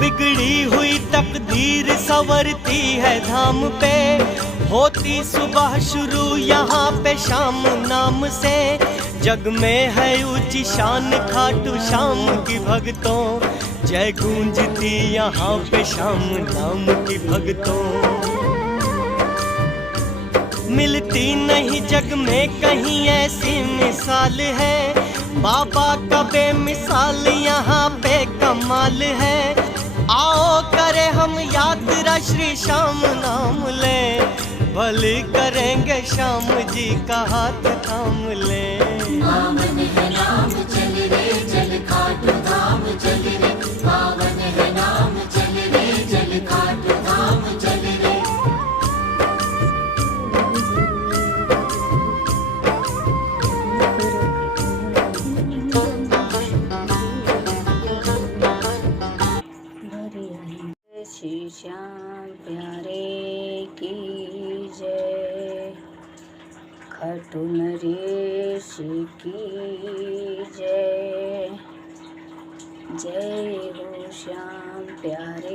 बिगड़ी हुई तकदीर संवरती है धाम पे, होती सुबह शुरू यहाँ पे शाम नाम से। जग में है ऊंची शान खाटू श्याम की भक्तों, जय गूंजती यहाँ पे शाम नाम की भक्तों। मिलती नहीं जग में कहीं ऐसी मिसाल है, बाबा का बेमिसाल यहाँ पे कमाल है। आओ करे हम यात्रा श्री श्याम नाम ले, भले करेंगे श्याम जी का हाथ थाम ले। पावन है नाम चल रे चल खाटू धाम चल रे, पावन है नाम चल रे चल खाटू धाम चल रे। श्री श्याम प्यारे की जय, खाटू नरेश की जय। जय हो श्याम प्यारे